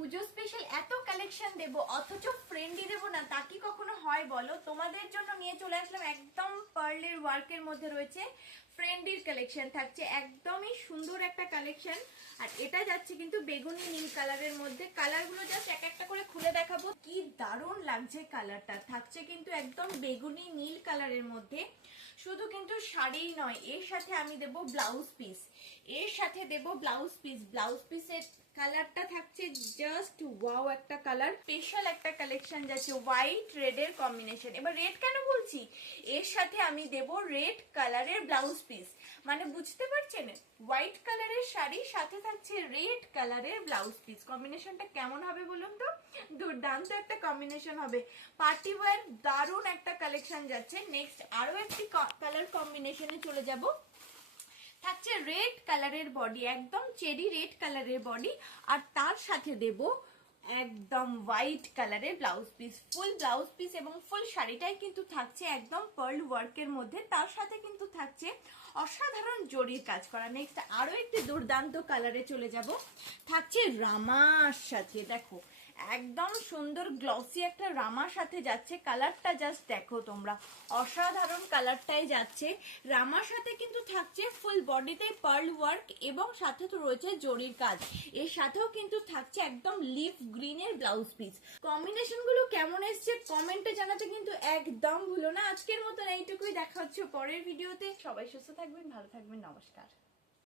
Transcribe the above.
পুজো special এত collection দেব অথচ friendly দেব না, তা কি কখনো হয় বলো? তোমাদের জন্য নিয়ে চলে আসলাম একদম পার্লের ওয়ার্কের মধ্যে রয়েছে ফ্রেন্ডির কালেকশন। থাকছে একদমই সুন্দর একটা কালেকশন, আর এটা যাচ্ছে কিন্তু বেগুনি নীল কালারের মধ্যে। কালারগুলো জাস্ট এক একটা করে খুলে দেখাবো, কি দারুণ লাগছে কালারটা। থাকছে কিন্তু একদম বেগুনি নীল কালারের মধ্যে। শুধু কিন্তু শাড়ি নয়, এর সাথে আমি দেব ব্লাউজ পিস, এর সাথে দেব ব্লাউজ পিস। ব্লাউজ পিসের কালারটা থাকছে জাস্ট ওয়াও একটা কালার, স্পেশাল একটা কালেকশন যাচ্ছে হোয়াইট রেড এর কম্বিনেশন। এবার রেড কেন বলছি, এর সাথে আমি দেব রেড কালারের ব্লাউজ পিস, মানে বুঝতে পারছেন, হোয়াইট কালারের শাড়ি সাথে থাকছে রেড কালারের ব্লাউজ পিস। কম্বিনেশনটা কেমন হবে বলুন তো? দুর্দান্ত একটা কম্বিনেশন হবে, পার্টি ওয়্যার দারুণ একটা কালেকশন যাচ্ছে। নেক্সট আরো একটি কালার কম্বিনেশনে চলে যাব। থাকছে রেড কালারের বডি, একদম চেরি রেড কালারের বডি, আর তার সাথে দেব একদম হোয়াইট কালারের ব্লাউজ পিস। ফুল ব্লাউজ পিস এবং ফুল শাড়িটাই কিন্তু থাকছে একদম পার্ল ওয়ার্কের মধ্যে, তার সাথে কিন্তু থাকছে অসাধারণ জরির কাজ করা। নেক্সট আরো একটি দুর্দান্ত কালারে চলে যাব। থাকছে রামার সাথে, দেখো একদম সুন্দর গ্লসি একটা রামার সাথে যাচ্ছে। কালারটা জাস্ট দেখো তোমরা, অসাধারণ কালারটাই যাচ্ছে। রামার সাথে কিন্তু থাকছে ফুল বডিতে পার্ল ওয়ার্ক এবং সাথে তো রয়েছে জরির কাজ। এর সাথেও কিন্তু থাকছে একদম লিফ গ্রিনের ব্লাউজ পিস। কম্বিনেশন গুলো কেমন এসছে কমেন্টে জানাতে কিন্তু একদম ভুলো না। আজকের মতন এইটুকুই, দেখা হচ্ছে পরের ভিডিওতে। সবাই সুস্থ থাকবেন, ভালো থাকবেন, নমস্কার।